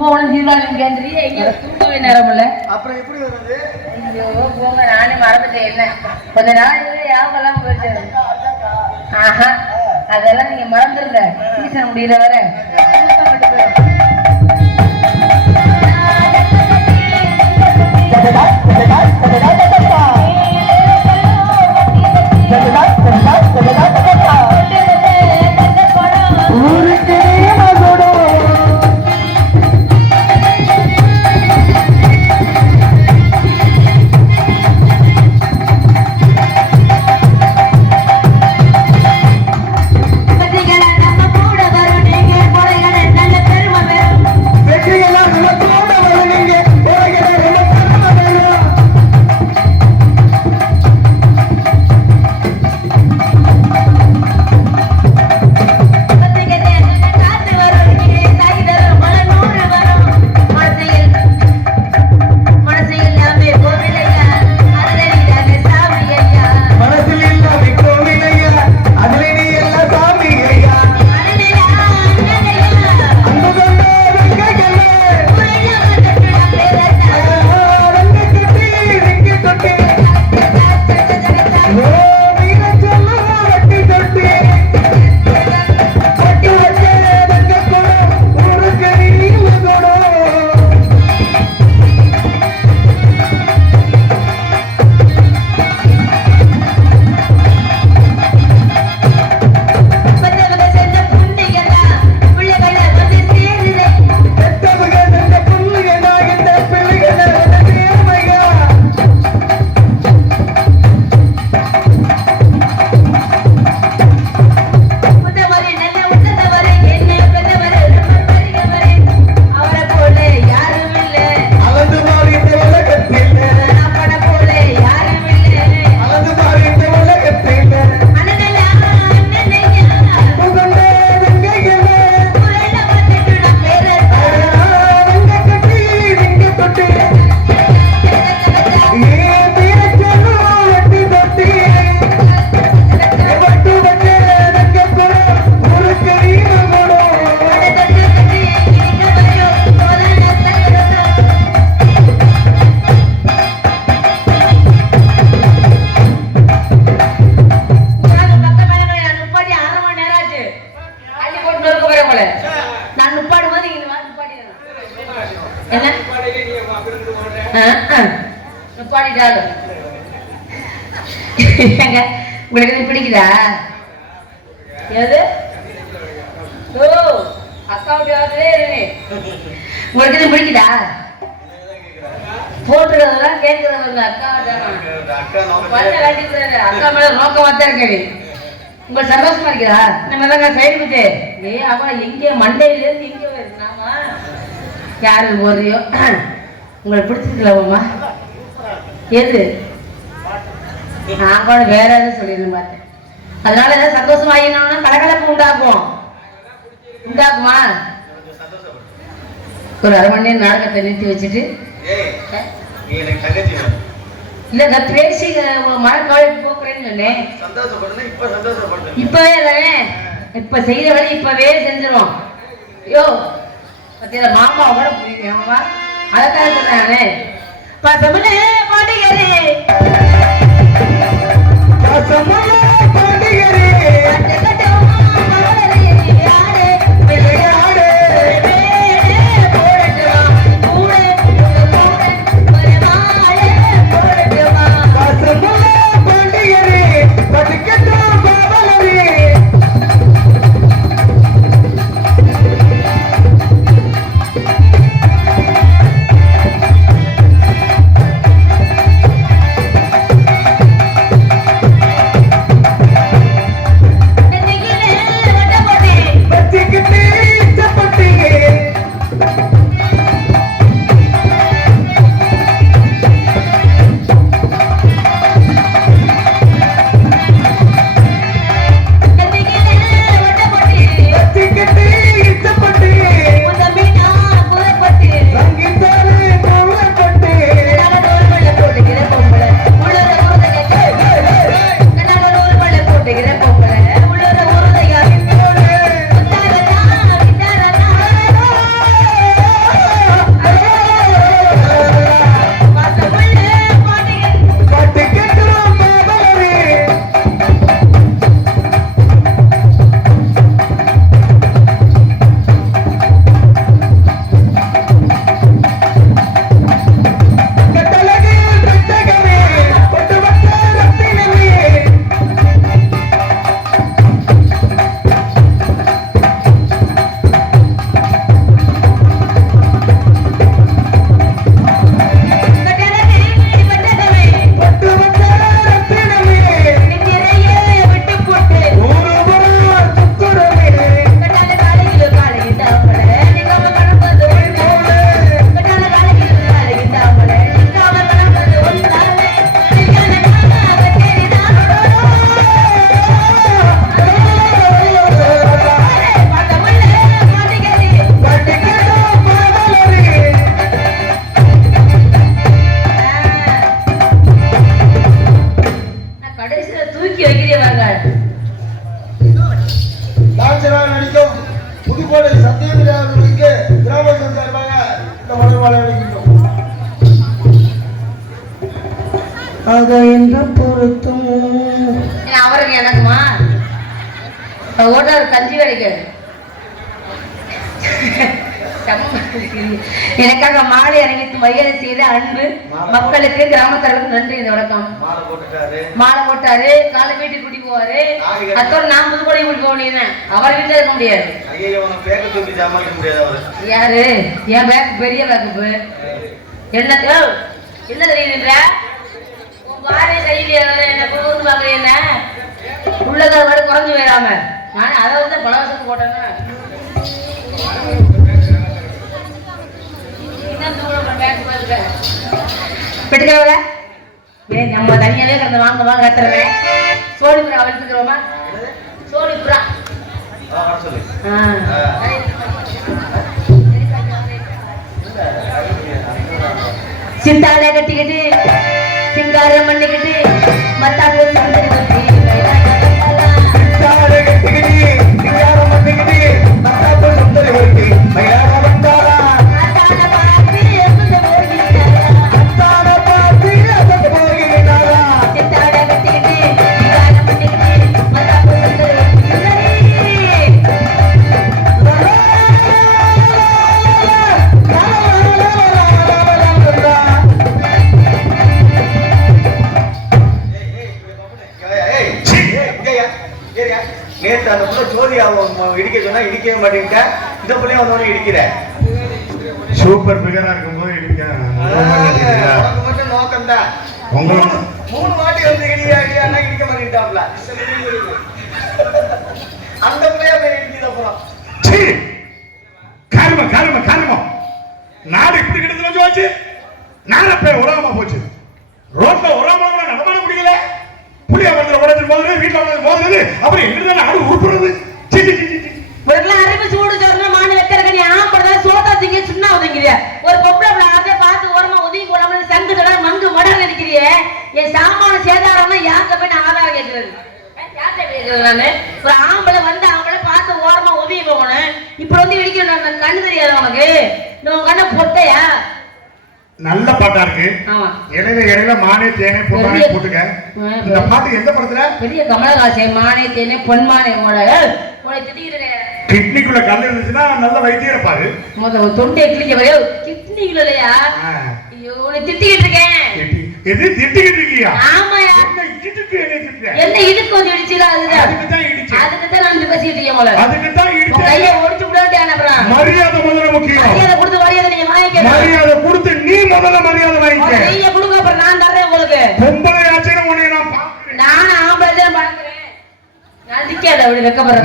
கும்பகோணம் ஜீவாலிங்கன்றி எங்க தூங்கவே நேரம் இல்ல. அப்புறம் எப்படி வருது? ஐயோ போங்க, நானே மறந்துட்டேன். என்ன கொஞ்ச நாள் யாவெல்லாம் போயிட்டு. ஆஹா, அதெல்லாம் நீங்க மறந்துருங்க. சீசன் முடியல வர உங்களுக்கு பிடிக்குதா? எது? ஓ அக்காவுடைய உங்களுக்கு பிடிக்குதா? போட்டுறதெல்லாம் கேட்கிறவங்க அக்கா அக்கா மேல நோக்கமா தான் இருக்கேன். உங்களுக்கு சந்தோஷமா இருக்கிறா? இந்த மாதிரி சைடு குத்து அவ எங்க மண்டையில இருந்து எங்க வருதுனாமா யாரு போறியோ உங்களுக்கு பிடிச்சிருக்கலாமா? எது? நான் கூட வேற எதாவது சொல்லிடணும் பார்த்தேன். அதனால ஏதாவது சந்தோஷமா ஆகினோம்னா கலகலப்பு உண்டாக்குமா? ஒரு அரை மணி நேரம் நாடகத்தை நிறுத்தி வச்சுட்டு இல்ல பேசி மழை காலேஜ் போக்குறேன்னு சொன்னேன். இப்பவே தானே, இப்ப செய்யற வேலை இப்பவே செஞ்சிருவோம். ஐயோ பத்தியா மாமா கூட புரியுது. அதைத்தான் சொன்னானே பசமனே பாண்டிகரே பொருத்தும் அவருக்கு எனக்குமா ஓட்டாரு கஞ்சி கிடைக்காது. எனக்காக மாலை அணிவித்து மரியாதை செய்த அன்பு மக்களுக்கு கிராமத்தர்களுக்கு நன்றி. இந்த வணக்கம். மாலை போட்டாரு, காலை வீட்டுக்கு கூட்டி போவாரு. அத்தோட நான் புதுக்கோட்டை கூட்டி போனேன். அவர் வீட்டுல இருக்க முடியாது. யாரு என் பேக் பெரிய பேக்கு என்ன என்ன தெரியுதுன்ற வாரே கையில என்ன பொருள் வாங்குறீ என்ன உள்ளத மாதிரி குறைஞ்சு போயிடாம நான் அதை வந்து பல வருஷத்துக்கு போட்டேன்னா பெட்டுக்கிறவள நம்ம தனியாவே கிடந்த வாங்கவா கத்துறேன். சோழிபுரா வளர்த்துக்கிறோமா? சோழிபுரா சித்தால கட்டிக்கிட்டு சிங்காரம் பண்ணிக்கிட்டு மத்தாப்பு இடிக்க சொன்னா இடிக்கவே மாட்டேங்க. இந்த பிள்ளைய வந்தோடனே இடிக்கிற சூப்பர் பிகரா இருக்கும்போது இடிக்க மட்டும் நோக்கம் தான். 3 வாட்டி வந்து இடியானா இடிக்க மாட்டேன்டாப்ல. அந்த பிள்ளைய போய் இடிக்கிற அப்புறம் காரணமா காரணமா காரணமா நாடு இப்படி கிடந்து வச்சு நாட பேர் உலகமா போச்சு. ரோட்ல உலகமா நடமாட முடியல. புளிய வந்து உடச்சு போகுது, வீட்டுல வந்து போகுது. அப்படி எங்கிட்ட நாடு உருப்புறது. அறிவு சூடு சொன்ன மான வைக்கிறக்க நீ ஆம்பளை சோட்டா திங்க சுண்ணா ஒதுங்கிறிய ஒரு பொம்பளை அதை பார்த்து ஓரமா ஒதுங்கி போடாம சங்கு தட மங்கு மடல் நினைக்கிறிய. என் சாமான சேதாரம்னா யார்கிட்ட போய் நான் ஆதாரம் கேட்கறது? நானு ஒரு ஆம்பளை வந்து அவங்கள பார்த்து ஓரமா ஒதுங்கி போகணும். இப்ப வந்து இடிக்கணும் கண்ணு தெரியாது உனக்கு? உன் கண்ண பொட்டையா? நல்ல பாட்டா இருக்கு. இடையில இடையில மானே தேனே பொன்மானே போட்டுக்க. இந்த பாட்டு எந்த படத்துல? பெரிய கமலஹாசன் மானே தேனே பொன்மானே கிட்னிக்குள்ள கல் இருந்துச்சுன்னா நல்ல வைத்தியம் இருப்பாரு. தொண்டை கிளிக்க வரையோ கிட்னிக்குள்ள இல்லையா? ஐயோ உன்னை திட்டிக்கிட்டு இருக்கேன். எது திட்டிக்கிட்டு இருக்கியா? ஆமாயா. என்ன இதுக்கு வந்து இடிச்சுல? அதுக்குதான் நான் பேசிட்டு இருக்கேன் போல. அதுக்குதான் இடிச்சு கையை ஒடிச்சு விடாட்டியான அப்புறம் மரியாதை முதல்ல முக்கியம். மரியாதை கொடுத்து மரியாதை நீங்க வாங்கிக்க. மரியாதை கொடுத்து நீ முதல்ல மரியாதை வாங்கிக்க. கையை கொடுங்க அப்புறம் நான் தரேன் உங்களுக்கு. பொம்பளை ஆச்சுன்னு உன்னை நான் பாக்குறேன். நானும் ஆம்பளை தான் பாக்குறேன்.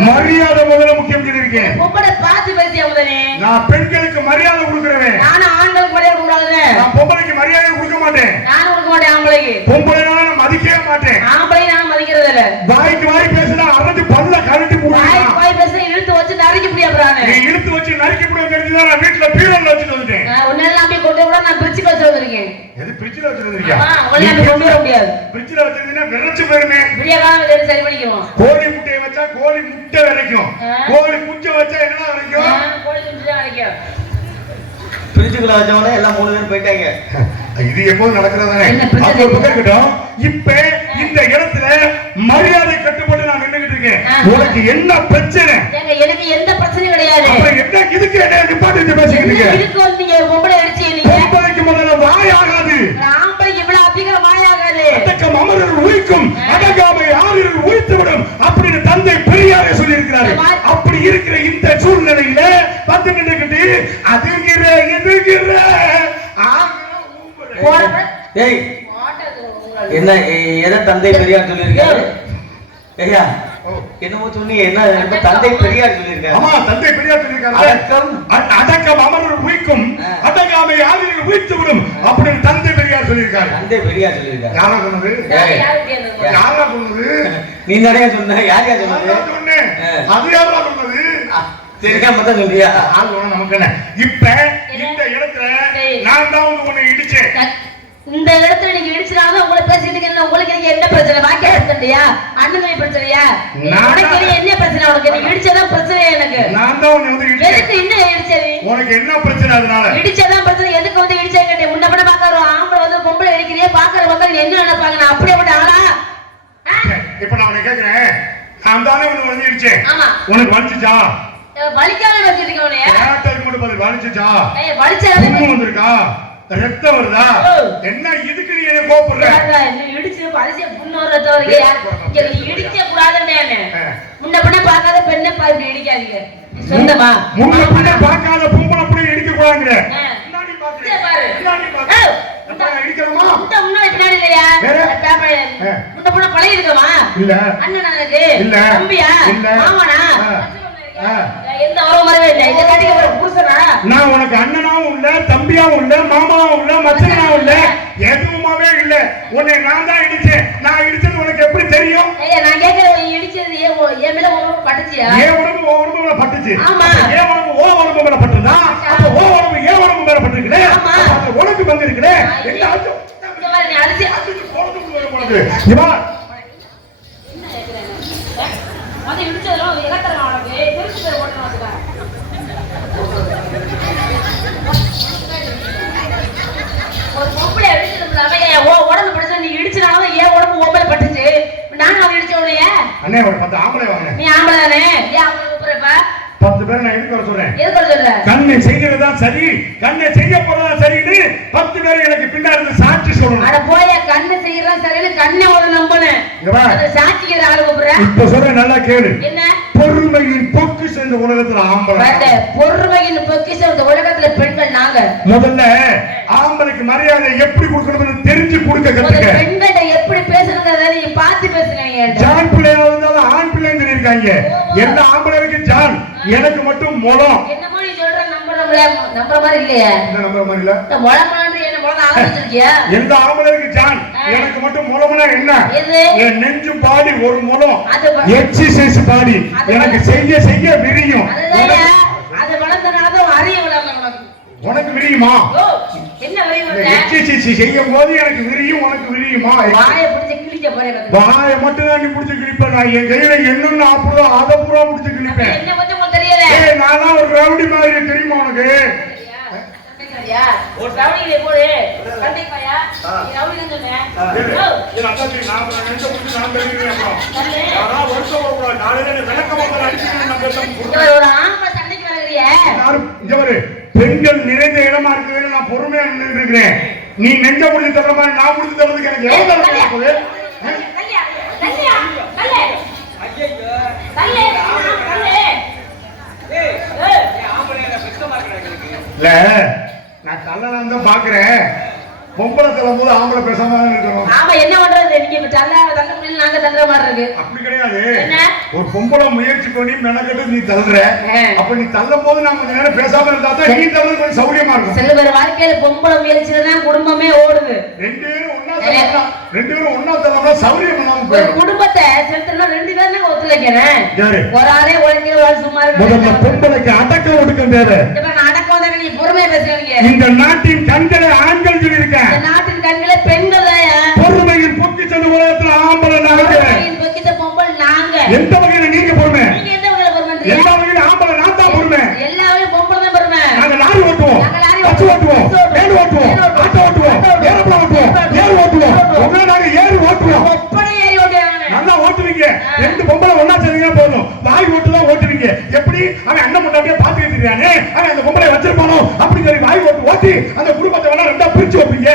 மரியாதை முதல்ல முக்கியம் சொல்லிருக்கேன். பொம்பளை பார்த்து பேசியா முதலே? நான் பெண்களுக்கு மரியாதை கொடுக்கிறேன். நானும் ஆண்களுக்கு மரியாதை கொடுக்காதே. நான் பொம்பளைக்கு மரியாதை கொடுக்க மாட்டேன். நானும் கொடுக்க மாட்டேன். ஆம்பளைக்கு பொம்பளைனால நான் மதிக்கவே மாட்டேன். ஆம்பளை நான் மதிக்கிறது இல்ல. வாய்க்கு வாய் பேசினா அரைஞ்சு பல்ல கழட்டி போடுவேன். வாய்க்கு வாய் பேசினா இழுத்து வச்சு நறுக்கி முடியா பிரானே. நீ இழுத்து வச்சு நறுக்கி போடுவேன் தெரிஞ்சுதான் நான் வீட்டுல பீரோல வச்சுட்டு வந்துட்டேன். உன்னெல்லாம் நம்பி கொண்டு கூட நான் பிரிட்ஜுக்கு வச்சு வந்திருக்கேன். எது பிரிட்ஜ்ல வச்சுட்டு வந்திருக்கியா? அவளை நம்பி கொண்டு வர முடியாது. பிரிட்ஜ்ல வச்சிருந்தீங்கன்னா விரச்சு போயிருமே. பெரிய காலம் சரி பண்ணிக்குவோம். கோழி முட்டையை வச்சா கோழி முட்டை வரைக்கும், கோழி குஞ்சை வச்சா என்ன வரைக்கும்? கோழி குஞ்சு தான் வரைக்கும். பிரிட்ஜுக்குள்ள வச்சவனே எல்லாம் 3 பேர் போயிட்டாங்க. இது எப்போது நடக்கிறதானே? இப்ப இந்த இடத்துல மரியாதை கட்டுப்பட்டு நான் நின்றுகிட்டு இருக்கேன். உனக்கு என்ன பிரச்சனை? எனக்கு எந்த பிரச்சனையும் கிடையாது. என்ன இதுக்கு என்ன நிப்பாட்டி பேசிக்கிட்டு இருக்கீங்க? இதுக்கு வந்து நீங்க பொம்பளை அடிச்சீங்க. பொம்பளைக்கு முதல்ல வாயாகாது. ஆம்பளைக்கு இவ்வளவு அதிக வாயாகாது. அடக்கம் அமரர் உயிக்கும், அடங்காமை ஆறில் உயித்து விடும் அப்படின்னு தந்தை பெரியாரே சொல்லி இருக்கிறாரு. அப்படி இருக்கிற இந்த சூழ்நிலையில வந்து நின்றுகிட்டு அதுங்கிற எதுங்கிற என்ன எதை தந்தை பெரியார் சொல்லியிருக்காரு? ஐயா என்னமோ சொன்னீங்க. என்ன தந்தை பெரியார் சொல்லியிருக்காரு? ஆமா தந்தை பெரியார் சொல்லியிருக்காரு. அடக்கம் அமரர் உயிக்கும், அடங்காமை ஆறில் உயித்து விடும் அப்படின்னு தந்தை பெரியார் சொல்லியிருக்காரு. தந்தை பெரியார் சொல்லியிருக்காரு. யாரா சொன்னது? யாரா சொன்னது? நீ நிறைய சொன்ன. யார் யார் சொன்னது? சொன்னேன். அது யாரா சொன்னது? தெரியாம தான் சொல்றியா? நமக்கு என்ன? இப்ப இந்த இடத்துல நான் தான் வந்து உன்னை இடிச்சேன். இந்த இடத்துல நீங்க இடிச்சனால உங்களை பேசிட்டு இருக்கீங்க. உங்களுக்கு எனக்கு என்ன பிரச்சனை? வாக்கிய பிரச்சனையா? அண்ணன் பிரச்சனையா? உனக்கு என்ன பிரச்சனை? உனக்கு நீ இடிச்சதான் பிரச்சனை. எனக்கு நான் தான் உன்னை வந்து இடிச்சேன். எதுக்கு என்ன இடிச்சது? உனக்கு என்ன பிரச்சனை? அதனால இடிச்சதான் பிரச்சனை. எதுக்கு வந்து இடிச்சேன்னு கேட்டேன். முன்ன பண்ண பாக்குறோம் ஆம்பளை வந்து பொம்பளை இடிக்கிறியே பாக்குற மக்கள் என்ன நினைப்பாங்க? நான் அப்படியேப்பட்ட ஆளா? இப்ப நான் உன்னை கேக்குறேன், நான் தானே உனக்கு வலிச்சிருச்சேன். ஆமா. உனக்கு வலிச்சுச்சா? வலிக்காம வச்சிருக்கீங்க உன்னைய? கேட்டதுக்கு மட்டும் பதில், வலிச்சுச்சா? வலிச்சாலே வந்திருக்கா? ரத்தம் வருதா? என்ன இதுக்கு நீ என்ன கோபப்படுற? இடிச்சு பரிசை புண்ணு ரத்தம் இடிக்க கூடாதுன்னு முன்ன பின்ன பார்க்காத பெண்ணை பார்த்து இடிக்காதீங்க. சொந்தமா முன்ன பின்ன பார்க்காத பொம்பளை அப்படி இடிக்க கூடாதுங்கிற இடிக்கிறோமா? முன்னாடி பின்னாடி இல்லையா? முன்ன பின்ன பழைய இருக்கமா? இல்ல. அண்ணன் எனக்கு இல்ல. தம்பியா? இல்ல. மாமனா? எந்த உறவு வரவே இல்லை. இந்த கட்டிக்க புருஷனா? நான் உனக்கு அண்ணனாவும் இல்ல, தம்பியாவும் இல்ல, மாமாவும் இல்ல, மச்சனாவும் இல்ல, எதுவுமாவே இல்ல. உன்னை நான் தான் இடிச்சேன். நான் இடிச்சது உனக்கு எப்படி தெரியும்? நான் கேட்கிறேன், எடிச்சது என் மேல பட்டுச்சியா? ஏன் உடம்பு ஓ உடம்பு மேல பட்டுச்சு. ஆமா. ஏன் உடம்பு ஓ உடம்பு மேல பட்டுதா? அப்ப ஓ உடம்பு ஏன் உடம்பு மேல பட்டுருக்குது? அப்ப உனக்கு பங்கு இருக்குது. என்ன ஆச்சு? இந்த மாதிரி நீ அடிச்சு போறதுக்கு வர போறது. இவா என்ன கேக்குறேன்? அது இடிச்சதெல்லாம் இலக்கறமா உனக்கு திருச்சி பேர் ஓட்டணும் அதுக்கு. ஒரு பொம்பளை அடிச்சதுல ஓ உடம்பு பட்டுச்சு, நீ இடிச்சனால ஏன் உடம்பு ஓம்பல பட்டுச்சு? நான் அவன் இடிச்ச உடனே அண்ணே ஒரு 10 ஆம்பளை வாங்க. நீ ஆம்பளை தானே? ஏன் அவங்களை கூப்பிடுறப்ப 10 பேர் நான் எதுக்கு வர சொல்றேன்? எதுக்கு வர சொல்ற? கண்ணை செய்யறதா சரி, கண்ணை செய்ய போறதா சரின்னு 10 பேர் எனக்கு பின்னாடி இருந்து சாட்சி சொல்லணும். அட போய கண்ணை செய்யறதா சரின்னு கண்ணை ஒரு நம்பணும். அது சாட்சிக்கிற ஆளு கூப்பிடுற. இப்ப சொல்றேன், நல்லா கேளு. என்ன? பொறுமையின் பொக்கிஷம் இந்த உலகத்துல ஆம்பளை. பொறுமையின் பொக்கிஷம் இந்த உலகத்துல பெண்கள் நாங்க. முதல்ல ஆம்பளைக்கு மரியாதை எப்படி கொடுக்கணும்னு தெரிஞ்சு கொடுக்க கத்துக்க. பெண்கிட்ட எப்படி பேசணுங்கிறத நீ பார்த்து பேசுங்க. ஜான் பிள்ளையா இருந்தாலும் ஆண் பிள்ளைன்னு சொல்லியிருக்காங்க. எல்லா ஆம்பளைக்கு ஜான், எனக்கு மட்டும் முளம். என்னமோ நீ சொல்ற நம்புற மாதிரி இல்லையா? என்ன நம்புற மாதிரி இல்ல? முளமான்னு என்ன முளம் ஆரம்பிச்சிருக்கியா? எல்லா ஆம்பளைக்கு ஜான், எனக்கு மட்டும் முளம்னா என்ன? என் நெஞ்சு பாடி ஒரு முளம், எக்ஸசைஸ் பாடி எனக்கு செய்ய செய்ய விரியும். அது வளர்ந்தனாலதான் அறிய விடாம உனக்கு விரியுமா? என்ன விரியும்? எக்ஸசைஸ் செய்யும் போது எனக்கு விரியும், உனக்கு விரியுமா? வாயை பிடிச்சு கிழிக்க போறேன். வாயை மட்டும் தான் நீ பிடிச்சு கிழிப்பேன். நான் என் கையில என்னன்னு ஆப்புறதோ அதை பூரா பிடிச்சு கிழிப்பேன். என்ன பத்தி உங்களுக்கு தெரியல? நான் ஒரு ரவுடி மாதிரி, தெரியுமா உனக்கு? ஒரு ரவுடியிலே போடு கண்டிப்பாயா? நீ ரவுடி தான் சொன்னே. நான் அதான் நான் நெஞ்ச புடிச்சு நான் தெரியுறேன். அப்புறம் யாரா வருஷம் வரக்கூடாது. நாளையில விளக்கமா அடிச்சுட்டு நான் பேசணும். ஒரு ஆம்பளை சண்டைக்கு வரறியே. யாரும் இங்க வரு. பெண்கள் நிறைந்த இடமா இருக்குதுன்னு நான் பொறுமையா நின்று இருக்கிறேன். நீ நெஞ்ச முடிச்சு தர்ற மாதிரி நான் முடிச்சு தர்றதுக்கு எனக்கு எவ்வளவு தரம் இருக்குது? இல்ல, நான் கல்லணம் தான் பாக்குறேன். பொம்பளை தள்ளும் போது ஆம்பளை பேசாம இருக்கணும். ஆமா, என்ன பண்றது? நீங்க தள்ள முடியல, நாங்க தள்ளுற மாதிரி இருக்கு. அப்படி கிடையாது. ஒரு பொம்பளை முயற்சி பண்ணி மெனக்கட்டு நீ தள்ளுற. அப்ப நீ தள்ளும் போது நான் கொஞ்ச நேரம் பேசாம இருந்தா தான் நீ தள்ளுறது கொஞ்சம் சௌரியமா இருக்கும். சில பேர் வாழ்க்கையில பொம்பளை முயற்சியில தான் குடும்பமே ஓடுது. ரெண்டு பேரும் ஒன்னா தள்ளா சௌரியம் இல்லாம போயிடும். குடும்பத்தை செலுத்தணும் 2 பேருமே ஒத்துழைக்கிறேன். ஒரு ஆளே உழைக்கிற ஒரு சும்மா இருக்கு. பொம்பளைக்கு அடக்கம் ஒடுக்கம் தேவை. அடக்கம் வந்தாங்க, நீ பொறுமையா பேசுறீங்க. இந்த நாட்டின் கண்களை ஆண்கள் சொல்லியிருக்கேன். இந்த நாட்டின் கண்களை பெண்கள் தான். பொறுமையின் பொக்கிஷம் உலகத்துல ஆம்பளை நாங்க. பொறுமையின் பொக்கிஷம் பொம்பளை நாங்க. எந்த வகையில நீங்க பொறுமை? நீங்க எந்த வகையில பொறுமை? எல்லா வகையில ஆம்பளை நான் தான் பொறுமை. எல்லாமே பொம்பளை தான் பொறுமை. நாங்க லாரி ஓட்டுவோம், பஸ் ஓட்டுவோம், வேன் ஓட்டுவோம், ஆட்டோ ஓட்டுவோம், ஏரோப்ளேன் ஓட்டுவோம், ஏர் ஓட்டுவோம். உங்க நாங்க ஏர் ஓட்டுவோம். ஒப்பனை ஏறி ஓட்டுவாங்க. நல்லா ஓட்டுவீங்க. 2 பொம்பளை ஒண்ணா சேர்ந்தீங்க போதும். வாய் ஓட்டு தான் ஓட்டுவீங்க. எப்படி அவன் அண்ணன் முன்னாடியே பாத்துக்கிட்டு இருக்கானே, அவன் அந்த பொம்பளை வச்சிருப்பானோ அப்படி சொல்லி வாய் ஓட்டு ஓட்டி அந்த குடும்பத்தை வேணா 2ஆ பிரிச்சு வைப்பீங்க.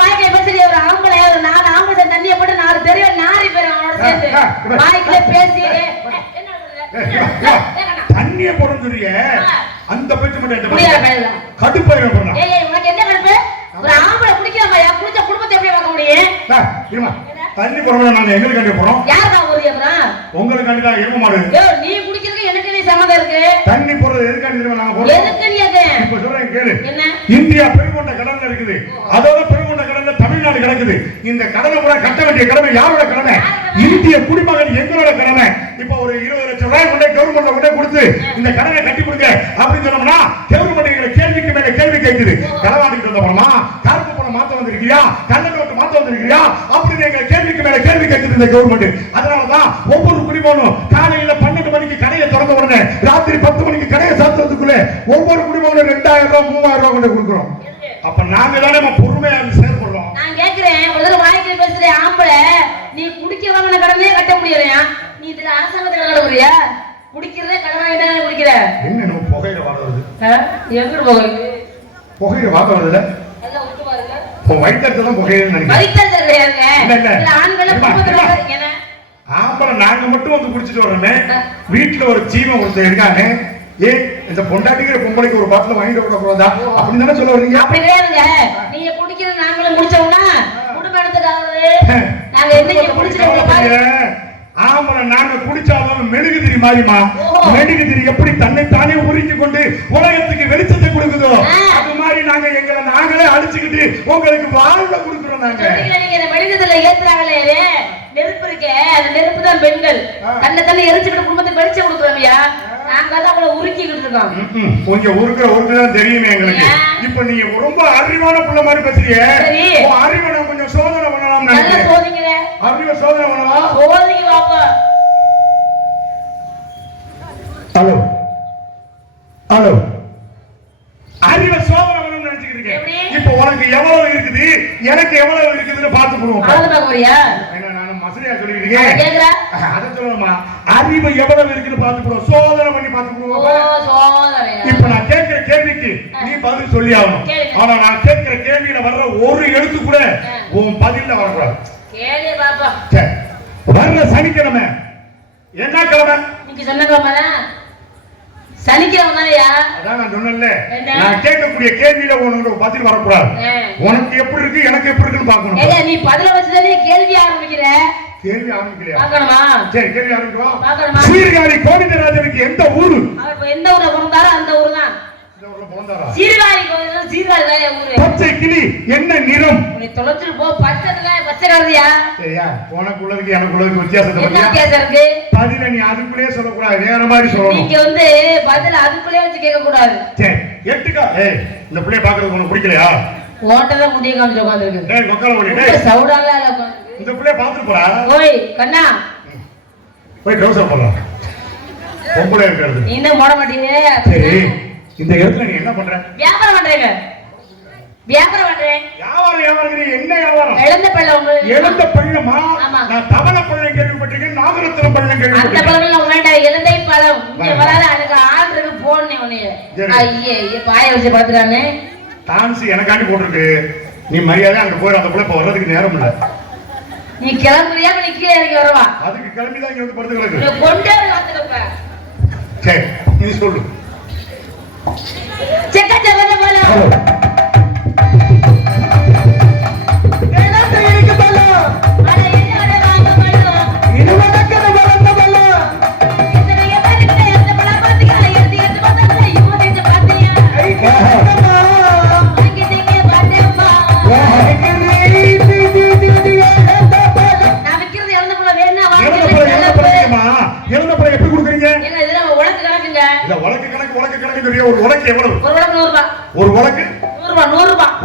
வாய்க்கல பேசி ஒரு ஆம்பளை ஒரு 4 ஆம்பளை தண்ணியை போட்டு 4 தெரிய 4 பேர் அவனோட சேர்ந்து வாய்க்கல பேசி தண்ணியை போடுறீங்க. அந்த பேச்சு மட்டும் கடுப்பாயிரம் போனா. உனக்கு என்ன கடுப்பு? ஒரு ஆம்பளை குடிக்கிறாமையா, குடிச்ச குடும்பத்தை எப்படி பார்க்க முடியும்? தண்ணி போறோம், நாங்க எங்களுக்கு கண்டி போறோம். யாருக்கா ஊரிய அப்புறம்? உங்களுக்கு கண்டி தான் எரும மாடு. நீ குடிக்கிறது எனக்கு நீ சம்மதம் இருக்கு. தண்ணி போறது எதுக்காண்டி தெரியுமா நாங்க போறோம்? எதுக்கு நீ அது? இப்ப சொல்றேன் கேளு. என்ன? இந்தியா பெருங்கொண்ட கடல்ல இருக்குது. அதோட பெருங்கொண்ட கடல்ல தமிழ்நாடு கிடக்குது. இந்த கடலை கூட கட்ட வேண்டிய கடமை யாரோட கடமை? இந்திய குடிமகன் எங்களோட கடமை. இப்ப ஒரு 20 லட்சம் ரூபாய் கொண்டே கவர்மெண்ட்ல கொண்டே கொடுத்து இந்த கடனை கட்டி கொடுங்க அப்படின்னு சொன்னோம்னா கவர்மெண்ட் எங்களை கேள்விக்கு மேல கேள்வி கேட்குது. களவாடிட்டு வந்தோம்னா கருப்பு பணம் மாத்த வந்திருக்கியா, கள்ள நோட்டு மாத்த வந்திருக்கியா அப்படின்னு எங்க கேள்விக்கு மேல கேள்வி கேட்குது இந்த கவர்மெண்ட். அதனாலதான் ஒவ்வொரு குடிமகனும் காலையில 12 மணிக்கு கடையை திறந்த உடனே ராத்திரி 10 மணிக்கு கடையை சாத்துறதுக்குள்ள ஒவ்வொரு குடிமகனும் 2000 ரூபாய் 3000 ரூபாய் கொண்டு கொடுக்குறோம். அப்ப நாங்க தானே பொறுமையா செயல்படுறோம். நான் கேக்குறேன், முதல்ல வாய்க்கு பேசுறேன் ஆம்பளை, நீ குடிக்க வாங்கின கடனே கட்ட முடியலையா? நீ இதுல அரசாங்கத்துல கட்ட முடியா? குடிக்கிறதே கடன் வாங்கி தான் குடிக்கிற. என்ன நம்ம புகையில வாட வருது? எங்கிட்டு போகுது? புகையில வாட வருதுல? எல்லாம் விட்டு பாருங்க. வயிற்றுல தான் புகையில நினைக்கிறேன். வயிற்றுல கிடையாதுங்க. இல்ல இல்ல ஆண்கள குடும்பத்துல இருக்கீங்க. ஆம்பளை நாங்க மட்டும் வந்து குடிச்சிட்டு வர்றோமே, வீட்டுல ஒரு சீமன் ஒருத்தர் இருக்கானே, ஏ இந்த பொண்டாட்டிக்கிற பொம்பளைக்கு ஒரு பாட்டில் வாங்கிட்டு விட கூடாதா அப்படின்னு தானே சொல்ல வரீங்க? அப்படி கிடையாதுங்க. நீங்க குடிக்கிறது நாங்களும் குடிச்சோம்னா குடும்பம் எடுத்துக்காவது நாங்க என்னைக்கு குடிச்சிட்டு ஆம்பளை நாங்க குடிச்சாலும் மெழுகுதிரி மாறிமா, மெழுகுதிரி எப்படி தன்னைத்தானே உருக்கி கொண்டு உலகத்துக்கு வெளிச்சத்தை கொடுக்குதோ அது மாதிரி நாங்க எங்களை நாங்களே அடிச்சுக்கிட்டு உங்களுக்கு வாழ்வை கொடுக்குறோம். நாங்க நீங்க மெழுகுதிரில ஏத்துறாங்களே நெருப்பு இருக்கே, அந்த நெருப்பு தான் பெண்கள். தன்னை தன்னை எரிச்சுக்கிட்டு குடும்பத்துக்கு வெளிச்சம் கொடுக்குறோம்யா. நாங்க தான் அவளை உருக்கிக்கிட்டு இருக்கோம். கொஞ்சம் உருக்குதான் தெரியுமே எங்களுக்கு. இப்ப நீங்க ரொம்ப அறிவான புள்ள மாதிரி பேசுறீங்க. அறிவை நான் கொஞ்சம் சோதனை பண்ணலாம் நினைக்கிறேன். சோதிங்க, அறிவை சோதனை பண்ணவா? சோதிங்க பாப்பா. ஹலோ ஹலோ, அறிவை சோதனை பண்ணணும்னு நினைச்சுக்கிட்டு இருக்கேன். இப்ப உனக்கு எவ்வளவு இருக்குது, எனக்கு எவ்வளவு இருக்குதுன்னு பாத்துக்குவோம். மசரியா சொல்லிக்கிட்டீங்க, அதை சொல்லணுமா? அறிவு எவ்வளவு இருக்குன்னு பாத்துக்குவோம், சோதனை பண்ணி பாத்துக்குவோம். இப்ப நான் கேட்கிற கேள்விக்கு நீ பதில் சொல்லி ஆகணும். ஆனா நான் கேட்கிற கேள்வியில வர்ற ஒரு எழுத்து கூட உன் பதில வரக்கூடாது. வர்ற சனிக்கிழமை என்ன கிழமை? நீங்க சொன்ன கிழமை சனிக்கிழமை தானேயா? அதான் நான் சொன்னேன்ல, நான் கேட்கக்கூடிய கேள்வியில உனக்கு பதில் வரக்கூடாது. உனக்கு எப்படி இருக்கு, எனக்கு எப்படி இருக்குன்னு பாக்கணும். நீ பதில வச்சுதானே கேள்வி ஆரம்பிக்கிற. கேள்வி ஆரம்பிக்கலையா? பாக்கணுமா? சரி, கேள்வி ஆரம்பிக்கவா? பாக்கணுமா? சீர்காழி கோவிந்தராஜனுக்கு எந்த ஊரு? அவர் எந்த ஊர்ல பிறந்தாரோ அந்த ஊர் தான். சீர்காழி கோவிந்தராஜன், சீர்காழி தான் ஊரு. பச்சை கிளி என்ன நிறம்? நீ தொலைச்சிட்டு போ. பச்சை கலரியா? சரியா? உனக்குள்ளதுக்கு எனக்குள்ளதுக்கு வித்தியாசத்தை என்ன வித்தியாசம் இருக்கு? பதில நீ அதுக்குள்ளே சொல்லக்கூடாது, வேற மாதிரி சொல்லணும். நீங்க வந்து பதில அதுக்குள்ளே வச்சு கேட்க கூடாது. சரி, எட்டுக்கா. ஏய், இந்த பிள்ளைய பாக்குறது உனக்கு பிடிக்கலையா? ஓட்டத முடிய காமிச்சு உட்கார்ந்திருக்கு. டேய் கொக்கல ஓடி டேய். சவுடால உட்கார்ந்திருக்கு. இந்த பிள்ளைய பாத்துட்டு போடா. ஓய் கண்ணா, போய் ட்ரவுசர் போடலாம். பொம்பளை இருக்கிறது. நீ என்ன போட மாட்டீங்க? சரி, இந்த இடத்துல நீ என்ன பண்ற? வியாபாரம் பண்றீங்க. வியாபாரம் பண்றேன். வியாபாரம் என்ன வியாபாரம்? இழந்த பழம். இழந்த பழமா? நான் தவள பழம் கேள்விப்பட்டிருக்கேன், நாகரத்தினம் பழம் கேள்விப்பட்டிருக்கேன். அந்த பழம் எல்லாம் வேண்டாம், இழந்தை பழம். இங்க வராத அதுக்கு ஆள் இருக்கு, போனே உன்னைய. ஐயே பாய வச்சு பாத்துறானே. டான்ஸ் எனக்காண்டி போட்டுருக்கு. நீ மரியாதை அங்க போய் அந்த புள்ள இப்ப வர்றதுக்கு நேரம் இல்ல. நீ கிளம்புறியா? நீ கீழே இறங்கி வரவா? அதுக்கு கிளம்பிதான் இங்க வந்து படுத்து கிடக்கு. கொண்டே வந்துட்டப்ப. சரி, நீ சொல்லு. செக்க செக்க பழம்.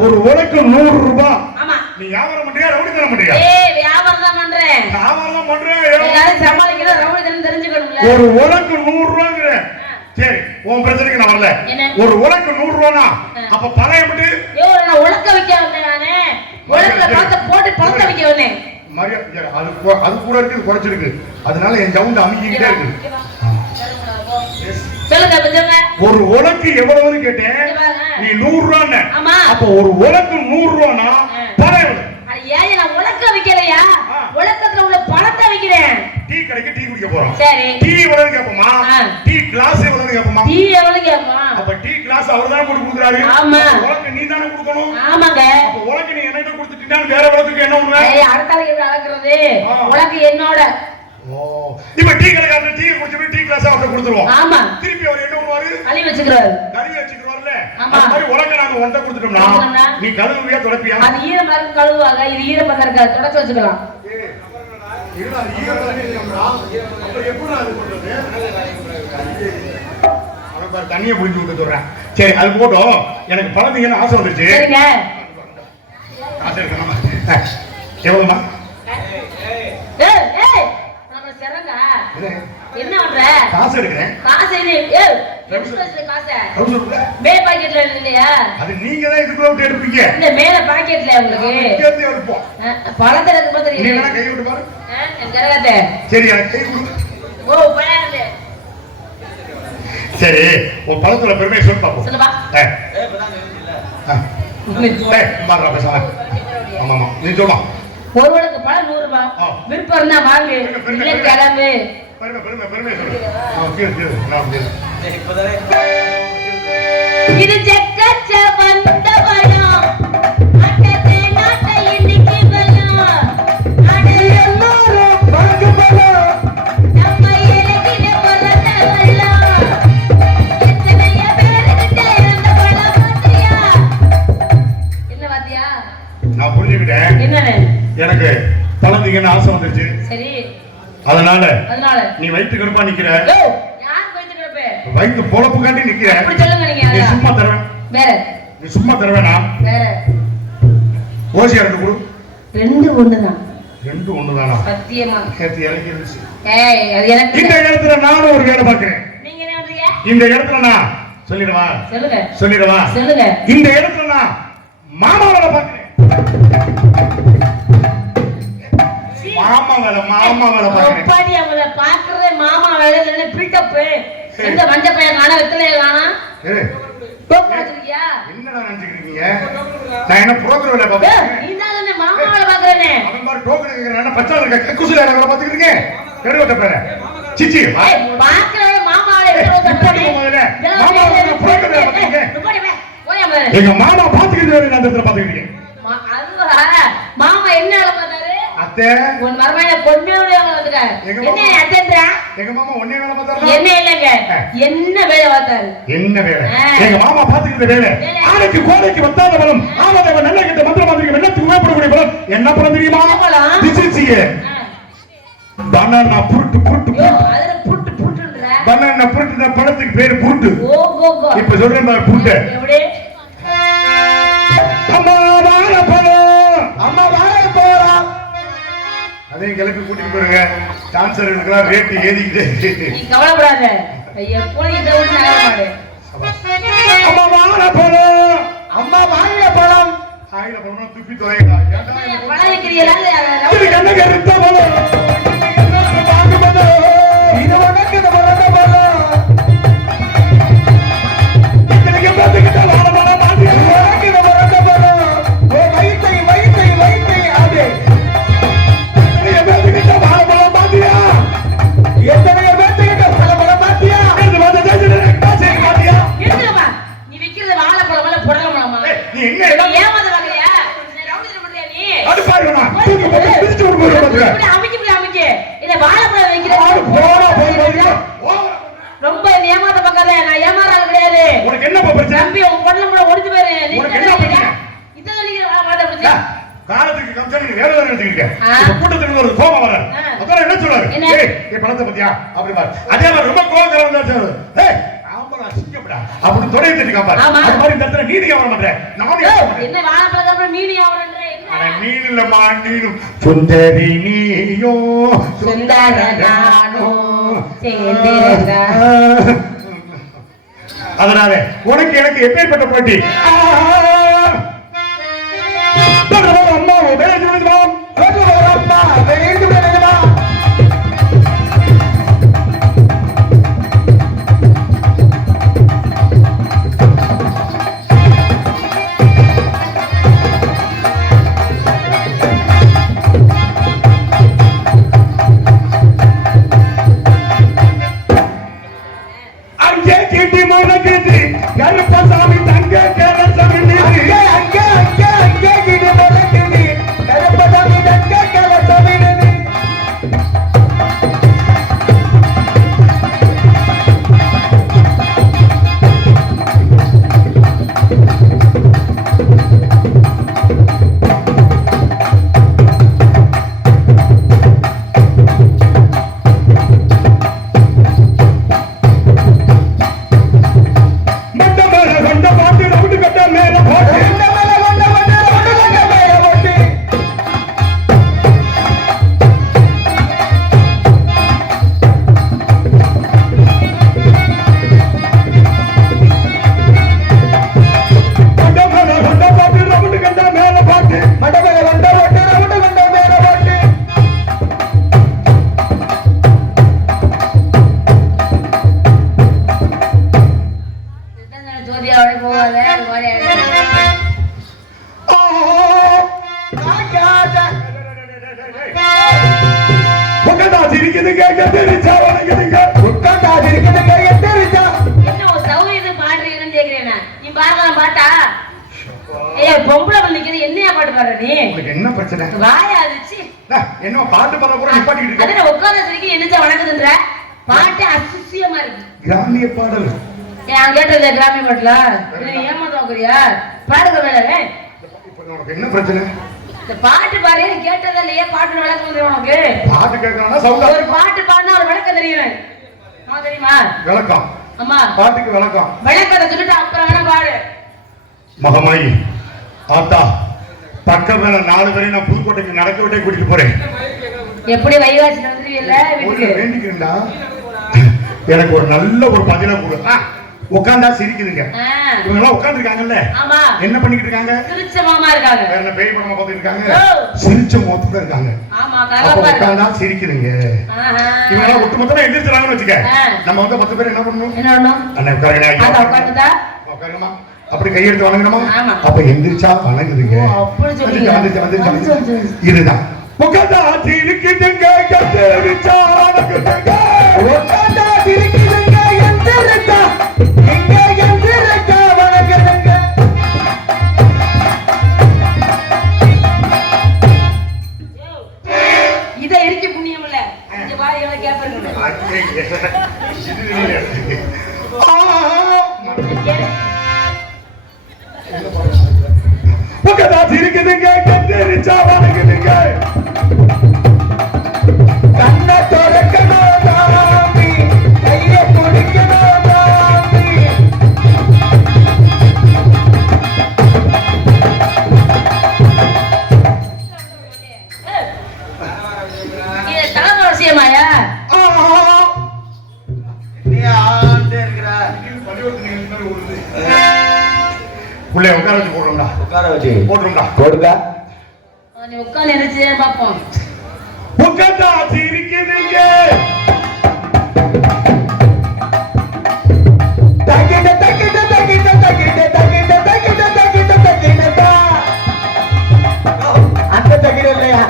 ஒரு உலக்கு 100 ரூபாய். ஆமா. நீ வியாபாரம் பண்றியா, ரவுடித்தனம் பண்றியா? வியாபாரம் தான் பண்றேன். வியாபாரம் பண்றேன். எல்லாரும் சமாளிக்கிற ரவுடித்தனம் தெரிஞ்சுக்கணும்ல. ஒரு உலக்கு 100 ரூபாய்ங்கற. சரி, உன் பிரச்சனைக்கு நான் வரல. ஒரு உலக்கு 100 ரூபானா அப்ப பணம் எப்படி? நான் உலக்க வைக்க வந்தேன். நானே உலக்கல பார்த்து போட்டு பணத்தை வைக்க வந்தேன். மரியாதை அது கூட இருக்கு, குறைச்சிருக்கு. அதனால என் சவுண்ட் அமைக்கிட்டே இருக்கு. சொல்லுங்க சொல்லுங்க. ஒரு உலக்கு எவ்வளவுன்னு கேட்டேன், நீ 100 ரூபாய். அப்ப ஒரு உலக்கு 100 ரூபானா பணம் எவ்வளவு? ஏன் நான் உலக்க வைக்கலையா? உலக்கத்துல உள்ள பணத்தை வைக்கிறேன். டீ கடைக்கு டீ குடிக்க போறோம். சரி, டீ எவ்வளவு கேப்பமா? டீ கிளாஸ் எவ்வளவு கேப்பமா? டீ எவ்வளவு கேப்பமா? அப்ப டீ கிளாஸ் அவர்தான் போட்டு கொடுக்குறாரு. ஆமா. உலக்கு நீ தானே கொடுக்கணும். ஆமாங்க. அப்ப உலக்கு நீ என்னட்ட கொடுத்துட்டீனா வேற உலக்குக்கு என்ன பண்ணுவ? அடுத்த ஆளுக்கு அளக்குறது உலக்கு என்னோட. இப்ப டீ கடைக்காரங்க டீ குடிச்சு டீ கிளாஸ் அவர்ட்ட கொடுத்துருவோம். ஆமா. திருப்பி அவர் என்ன பண்ணுவாரு? கழுவி வச்சுக்கிறாரு. கழுவி வச்சுக்கிறாருல. அந்த மாதிரி உலக்க நாங்க ஒன்றை கொடுத்துட்டோம்னா நீ கழுவியா துடைப்பியா? அது ஈரமா இருக்கு கழுவாங்க, இது ஈரமா இருக்க தொடச்சு வச்சுக்கலாம். இல்ல அது ஈரமா இருக்கும்டா. அப்ப எப்படி அது பண்றது? அவன் பாரு தண்ணியை புடிச்சு விட்டு சொல்றேன். சரி, அது போட்டோம். எனக்கு பழந்தீங்கன்னு ஆசை வந்துருச்சு. சரிங்க. ஆசை இருக்கணுமா? எவ்வளவுமா? என்ன பண்ற? காசு எடுக்கிறேன். காசு மே பாக்கெட்ல இல்லையா? அது நீங்க தான் இதுக்குள்ள விட்டு எடுப்பீங்க. இந்த மேல பாக்கெட்ல உங்களுக்கு இங்க எடுப்போம். பழத்தை எடுக்க தெரியும். நீங்க கை விட்டு பாரு. கரகாதே. சரி எனக்கு கை கொடு. ஓ பழாதே. சரி உன் பழத்தோட பெருமையை சொல்லு பாப்போம். சொல்லுப்பா. மாறா பேசாம. ஆமாமா நீ சொல்லுமா. ஒருவனுக்கு பழம் 100 ரூபாய். விருப்பம் இருந்தா வாங்கு. இல்ல கிளம்பு. பெருமை சொல்லு. நான் இது செக்கச்ச வந்த பழம். அட்டதே நாட்ட இன்னைக்கு பழம். அடே எல்லாரும் வாங்கு பழம். நம்ம ஏலகில பழத்த பழம். எத்தனைய பேருக்கு அந்த பழம் பாத்தியா? என்ன பாத்தியா? நான் புரிஞ்சுக்கிட்டேன். என்னன்னு? எனக்கு பழம் திங்கன்னு ஆசை வந்துருச்சு. சரி. அதனால நீ வயிற்று கருப்பா நிக்கிற. யார் வயிற்று கருப்பே? வயிற்று பொழப்பு காட்டி நிக்கிற. அப்படி சொல்லுங்க நீங்க. நீ சும்மா தரவேன். வேற. நீ சும்மா தரவேனா? வேற. ஓசியா எடுத்து கொடு. 2 ஒண்ணுதான். 2 ஒண்ணுதானா? சத்தியமா. கேத்தி இறங்கி இருந்துச்சு. ஏய் அது எனக்கு. இந்த இடத்துல நானும் ஒரு வேலை பார்க்கிறேன். நீங்க என்ன பண்றீங்க? இந்த இடத்துல நான் சொல்லிடவா? சொல்லுங்க. இந்த இடத்துல நான் மாமா வேலை பார்க்கிறேன். மாமா வேலை பார்க்கிறேன். ஒப்பாடி அவளை பார்க்கறதே மாமா வேலை இல்ல பில்டப். இந்த மஞ்ச பையன் காண வெத்தலைய காணா? கோபப்படுறியா? என்னடா நினைச்சிக்கிறீங்க? நான் என்ன புரோக்கர் வேலை பார்க்கறேன். நீ தான் என்ன மாமா வேலை பார்க்கறேனே. அவன் மாதிரி டோக்கன் கேக்குறானே பச்சால இருக்க கக்குசுல வேலை பார்த்துக்கிறீங்க. தெருவட்ட பேர. சிச்சி பார்க்கறவே மாமா வேலை மாமா வேலை புரோக்கர் வேலை பார்க்கறீங்க. போயா பாரு. எங்க மாமா பாத்துக்கிட்டு வேற அந்த இடத்துல பாத்துக்கிறீங்க. அதுவா மாமா என்ன வேலை பார்த்தாரு? அத்தை உன் மருமகனை பொண்ணோட வந்துட்டாரு. என்ன அத்தைன்றா? எங்க மாமா ஒண்ணே வேலை பார்த்தாரு. என்ன இல்லங்க. என்ன வேலை பார்த்தாரு? என்ன வேலை? எங்க மாமா பாத்துக்கிட்ட வேலை. ஆளுக்கு கோடைக்கு வந்தாத பலம். ஆவதவ நல்ல கிட்ட மந்திர மாதிரிக்கு வெள்ளத்துக்கு மேப்படக்கூடிய பலம். என்ன பலம் தெரியுமா? திசிசியே. Banana fruit. யோ அதுல புருட்டுன்றா. பனானா புருட்டுன பழத்துக்கு பேரு புருட்டு. ஓ. இப்ப சொல்றேன் பாரு புருட்டு. எப்படி? அம்மா வாழ போறோம். அதையும் கிளப்பி கூட்டிட்டு போறீங்க. டான்சர்களுக்கெல்லாம் ரேட் ஏறிக்கிட்டே. நீ கவலைப்படாத. எப்போ இதை விட்டு நகரமாடு. அம்மா வாழ போறோம். அம்மா வாழ போறோம். ஆயில போறோம் துப்பி தொலைங்களா. பழம் வைக்கிறீங்களா? இது என்ன கருத்த போறோம். வாங்க போறோம். இது உனக்கு இந்த போறோம் போறோம். இதுக்கு பாத்துக்கிட்ட வாழ போறோம் பாத்தி. உனக்கு இந்த போறோம் போறோம். ஓ வைத்தை ஆதே. இதுக்கு பாத்துக்கிட்ட வாழ போறோம் பாத்தியா. எத்தனை பேத்துக்கிட்ட வாழ போறோம் பாத்தியா. இது வந்து காசே பாத்தியா. என்னப்பா நீ விக்கிறது வாழைப்பழம் புடலமாமா. நீ என்ன ஏமாத வகையா? ரவுடில பண்றியா நீ? அது பாருடா. தூக்கி போட்டு பிரிச்சு விடு போறீங்க. இப்படி அமைக்கி. இத வாழைப்பழம் வைக்கிற. போடா போய். ரொம்ப ஏமாத பக்காத. நான் ஏமாறாத கிடையாது. உனக்கு என்ன பிரச்சனை? தம்பி உன் பொண்ணல ஒடிச்சு போயிரு. நீ உனக்கு என்ன பிரச்சனை? இத சொல்லிக்கிற வாழை பிடிச்சா. காலத்துக்கு கம்சன் வேற வேற எடுத்துக்கிங்க. இப்ப கூட்டத்துக்கு ஒரு கோபம் வர. அதான் என்ன சொல்றாரு? ஏய் நீ பணத்தை பத்தியா? அப்படி பாரு. அதே மாதிரி ரொம்ப கோவக்கற வந்தாச்சு. ஏய் ஆம்பளா சிங்கப்படா. அப்படி தொடைய தட்டி காப்பாரு. அது மாதிரி இந்த இடத்துல நீதி ஆவற மாட்டே. நானே என்ன வாழைப்பழம் அப்புறம் நீதி ஆவறன்ற என்ன? அட நீதி இல்ல மாண்டீனும் சுந்தரி நீயோ சுந்தர நானோ சேந்திரா. அதனால உனக்கு எனக்கு எப்பேற்பட்ட போட்டி? அம்மா வேண்டுமா? அம்மா வேண்டுமா? அங்கே கேட்டி மோன கேட்டி கருப்பசாமி தங்க கேரசாமி நீதி அங்கே கேட்டி மோன கேட்டி கருப்பசாமி தங்க கேரசாமி நீதி. சிரிக்குதுங்க எந்திரிச்சா வணங்குதுங்க உட்காந்தா சிரிக்குதுங்க எந்திரிச்சா. என்ன ஒரு சௌரியது பாடுறீங்கன்னு கேக்குறேன். நீ பாடலாம் பாட்டா? ஏய் பொம்பளை வந்து நிக்கிறது என்னையா பாட்டு பாடுற நீ? உங்களுக்கு என்ன பிரச்சனை? வாயா அதுச்சு. என்ன பாட்டு பாட கூட நிப்பாட்டிட்டு இருக்க? அத உட்கார்ந்த சிரிக்கு என்னச்சா வணங்குதுன்ற பாட்டு அசுசியமா இருக்கு. கிராமிய பாடல். நான் கேட்டது கிராமிய பாட்டுல நீ ஏமாத்தாக்குறியா? பாடுக வேலை. இப்ப உனக்கு என்ன பிரச்சனை? இந்த பாட்டு பாரு கேட்டதா இல்லையா? பாட்டு விளக்கம் தெரியும் உனக்கு? பாட்டு கேட்கறானா சவுண்டா? ஒரு பாட்டு பாடினா ஒரு விளக்கம் தெரியும். தெரியுமா? விளக்கம். ஆமா பாட்டுக்கு விளக்கம். விளக்கத்தை சொல்லிட்டு அப்புறம் வேணா பாடு. மகமாயி ஆத்தா பக்கம் மேல 4 பேரை நான் புதுக்கோட்டைக்கு நடக்க விட்டே கூட்டிட்டு போறேன். எப்படி வைகாசி வந்துருவீல்ல வீட்டுக்கு? வேண்டிக்கிறேன்டா எனக்கு ஒரு நல்ல ஒரு பதிலா கொடு. உட்காந்தா சிரிக்குதுங்க. இவங்க எல்லாம் உட்கார்ந்து இருக்காங்கல்ல, ஆமா என்ன பண்ணிக்கிட்டு இருக்காங்க? சிரிச்ச மாமா இருக்காங்க. வேற என்ன பேய் படமா பார்த்துட்டு இருக்காங்க? சிரிச்ச முகத்துல இருக்காங்க. ஆமா அப்ப கலப்பா உட்காந்தா சிரிக்குதுங்க. இவங்க எல்லாம் ஒட்டுமொத்தமா எந்திரிச்சாங்கன்னு வச்சுக்க, நம்ம வந்து 10 பேர் என்ன பண்ணணும்? என்ன பண்ணணும்? அண்ணா உட்காருங்க. உட்காந்துதா உட்காருங்கம்மா. அப்படி கையெடுத்து வணங்கணுமா? ஆமா. அப்ப எந்திரிச்சா வணங்குதுங்க. அப்படி சொல்லுங்க. இதுதான் உட்காந்தா சிரிக்குதுங்க எந்திரிச்சா வணங்குதுங்க. உட்காந்தா சிரிக்குதுங்க எந்திரிச்சா இங்க எந்திரிச்சா வணங்குதுங்க. இத இருக்கு புண்ணியம் இல்ல. இங்க பாரு எவ்வளவு கேப்பறீங்க. உட்காந்தா சிரிக்குதுங்க எந்திரிச்சா வணங்குதுங்க. கண்ணை திறக்கணும் சாமி, கையை பிடிக்கணும் சாமி. இது தலைமுறை விஷயமாயா? உள்ளே உட்கார வச்சு போடுறோம்டா. உட்கார வச்சு போடுறோம்டா. போடுங்க. நீ உட்கார்ந்து நினைச்சு பாப்போம். உட்காந்தா சிரிக்குதுங்க. தகிட தகிட தகிட தகிட தகிட தகிட தகிட தகிட. அந்த தகிட இல்லையா?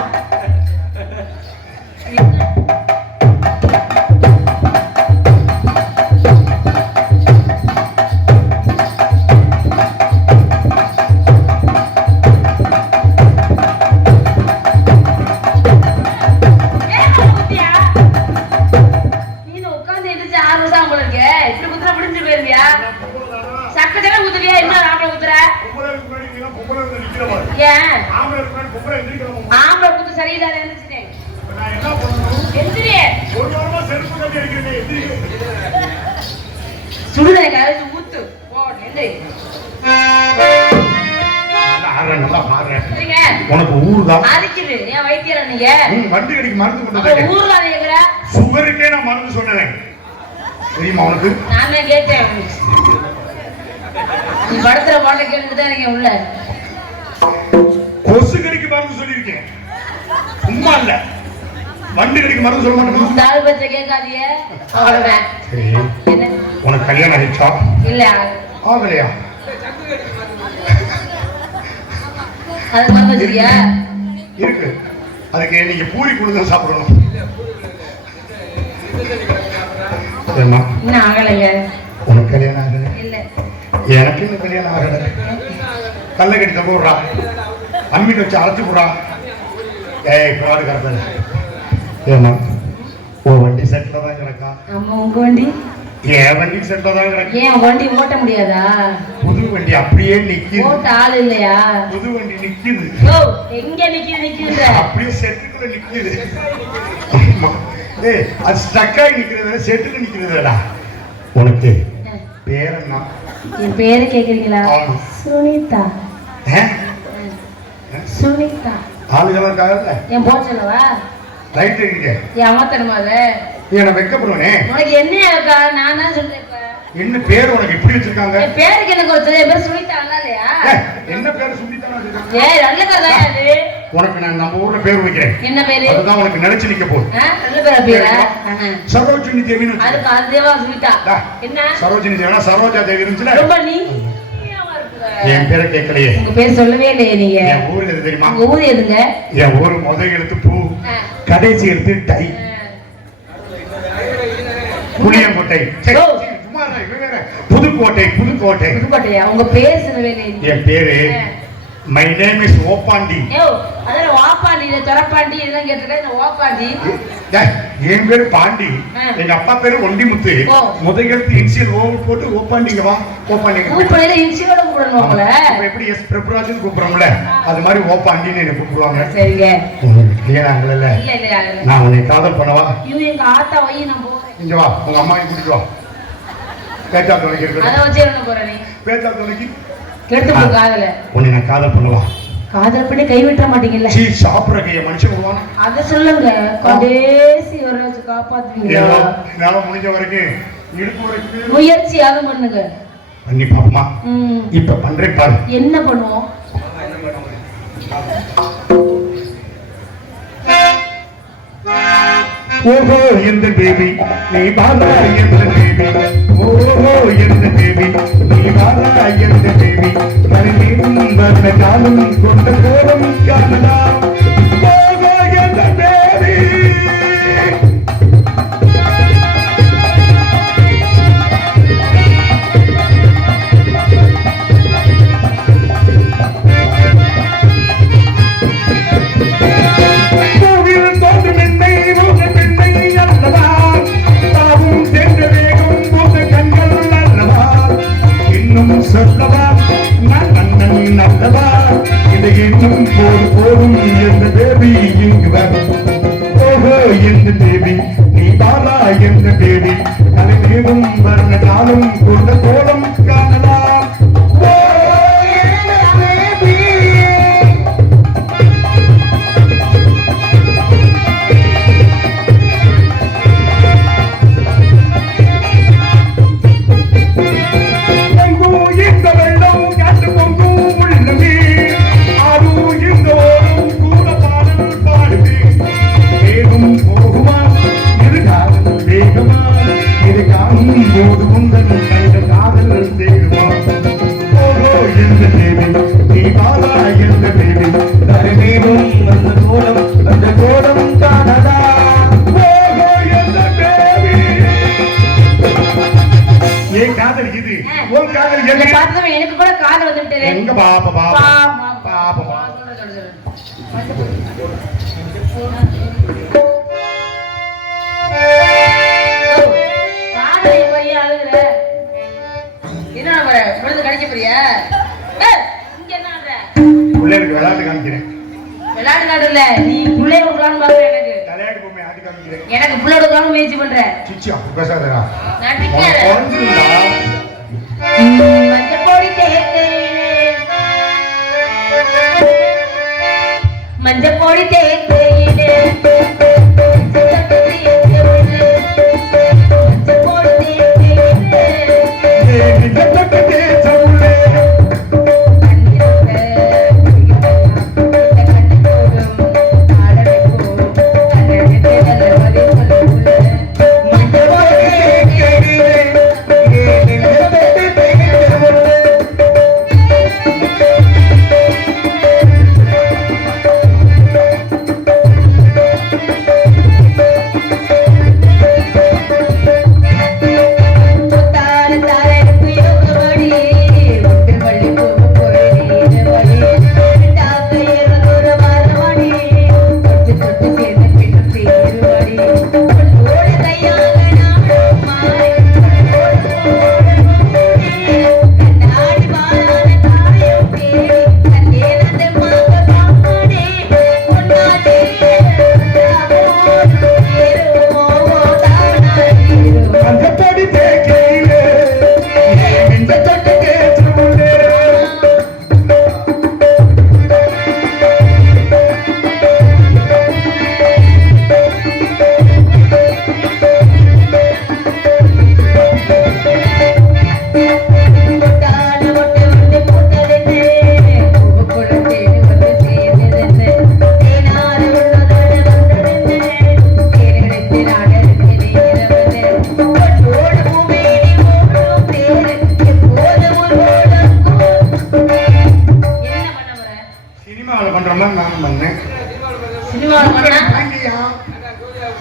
உனக்கு ஊருதான் வண்டி கடிக்கு மருந்து கொண்டு சுகருக்கே நான் மருந்து சொன்னேன் தெரியுமா உனக்கு? நானே கேட்டேன். நீ படத்துல பாட்ட கேட்டுதான் இருக்கேன் உள்ள. கொசு கடிக்கு மருந்து சொல்லியிருக்கேன், சும்மா இல்ல. வண்டி கடிக்கு மருந்து சொல்ல மாட்டேன். தால் பச்சை கேட்காதீங்க. அவ்வளவுதான். உனக்கு கல்யாணம் ஆயிடுச்சா? இல்ல ஆகலையா? அது மருந்து வச்சிருக்கியா? இருக்கு. அதுக்கு நீங்க பூரி கொடுத்து சாப்பிடணும். இன்னும் ஆகலைங்க. உனக்கு கல்யாணம் ஆகல? இல்ல. எனக்கு இன்னும் கல்யாணம் ஆகல. கல்ல கட்டி தப்ப விடுறா, அம்மிட்டு வச்சு அரைச்சு விடுறா. ஏய் பாடு கரெக்டாக. ஏமா உன் வண்டி செட்டில் தான் கிடக்கா? ஆமா. உங்க வண்டி? என் வண்டி செட்டில் தான் கிடக்கு. ஏன் வண்டி ஓட்ட முடியாதா? புது வண்டி அப்படியே நிக்குது. ஓட்ட ஆள் இல்லையா? புது வண்டி நிக்குது. ஓ எங்க நிக்குது? அப்படியே செட்டுக்குள்ள நிக்குது. ஏய் அது ஸ்டக் ஆகி நிக்கிறதா செட்டுல நிக்கிறதா? உனக்கு பேர் என்ன? என் பேரு கேக்குறீங்களா? சுனிதா. சுனிதா. ஆளுகளா இருக்காங்கல்ல? என் போச்சலவா? ரைட் இருக்கீங்க. என் அமத்தனமா அது? நான் வெக்கப்படுவேனே. உனக்கு என்ன இருக்கா? நான் தான் சொல்றேன். என்ன பேர் உனக்கு இப்படி வச்சிருக்காங்க? என் பேருக்கு எனக்கு வச்சது. என் பேர் சுனிதா நல்லா இல்லையா? என்ன பேர் சுனிதா வச்சிருக்காங்க? ஏய் நல்ல பேர் தான் அது. உனக்கு நான் நம்ம ஊர்ல பேர் வைக்கிறேன். என்ன பேரு? அதுதான் உனக்கு நினைச்சு நிக்க போகுது. நல்ல பேரா? சரோஜினி தேவின்னு. அதுக்கு அது தேவா சுனிதா. என்ன? சரோஜினி தேவினா சரோஜா தேவி இருந்துச்சுல. ரொம்ப நீ என் பேரை கேட்கலையே. உங்க பேர் சொல்லவே இல்லையே நீங்க. என் ஊர் எது தெரியுமா? உங்க ஊர் எதுங்க? என் ஊர் முதல் எழுத்து பூ, கடைசி எழுத்து டை. புளியங்கோட்டை சரி, ஓ. சரி, சும்மா இரு, இவன் வேற. புதுக்கோட்டை புதுக்கோட்டை புதுக்கோட்டையா உங்க பேர் சொன்னவே இல்லை. என் பேரு மை நேம் இஸ் ஓப்பாண்டி. ஏ அதான் வாப்பாண்டி இல்ல துறப்பாண்டி இதெல்லாம் கேட்டிருக்கேன். இந்த ஓப்பாண்டி டேய், என் பேரு பாண்டி, ஆ. எங்க அப்பா பேரு ஒண்டிமுத்து. ஓ. முதல்கழுத்து இன்சியல் ஓ போட்டு ஓப்பாண்டிங்க வா ஓப்பாண்டிங்க. கூப்பிடையில இன்சியோட கூப்பிடணும் உங்களை. இப்ப எப்படி எஸ் பிரபுராஜன் கூப்பிடுறோம்ல அது மாதிரி ஓப்பாண்டின்னு என்ன கூப்பிடுவாங்க. சரிங்க. உங்களுக்கு clear ஆகல? இல்ல இல்ல இல்ல. நான் உன்னை காதல் பண்ணவா? ஐயோ எங்க ஆத்தா வை நான் போறேன். இங்க வா, உங்க அம்மாவை கூட்டிட்டு வா. பேச்சா துணைக்கு அதை இருக்கு. வச்சு என்ன போற நீ? பேச்சா துணைக்கு கெடுத்து போ காதல. உன்னை நான் காதல் பண்ணவா? காதல் பண்ணி கை விட்டுற மாட்டீங்கல்ல? சீ சாப்பிடுற கைய மனுஷன் விடுவான். அத சொல்லுங்க. கடைசி வர வச்சு காப்பாத்துவீங்களா? என்னால முடிஞ்ச வரைக்கும் இடுப்பு வரைக்கும் முயற்சியாக பண்ணுங்க. பண்ணி பாப்போமா? இப்ப பண்றேன் பாரு. என்ன பண்ணுவோம்? ஓஹோ எந்த பேபி நீ பாலா எந்த பேபி, ஓஹோ எந்த பேபி நீ பாலா எந்த பேபி, கருணீரும் வந்த காலம் கொண்ட கோலம் காணலாம். ஓஹோ எந்த பேபி. சொல்லவா நான் மன்னன் அல்லவா, இதை இன்னும் போதும் எந்த பேபி இங்கு வரும். ஓஹோ எந்த பேபி நீ பாலா எந்த பேபி, தலைவீரும் வர்ண காலம் கொண்ட கோலம் காணலாம். எனக்கு கூட காதல் வந்துட்டு எங்க பாப்பா பாப்பா பாப்பா பிள்ளைகளுக்கு விளையாட்டு காமிக்கிறேன். விளையாட்டு காட்டுல நீ பிள்ளை விடலான்னு பாக்குற. எனக்கு விளையாட்டு பொம்மை ஆட்டி காமிக்கிறேன். எனக்கு பிள்ளை விடலான்னு முயற்சி பண்றேன். சிச்சி அப்படி பேசாதடா. மஞ்சப்பொடி மஞ்சப்பொடி தேக்கையிலே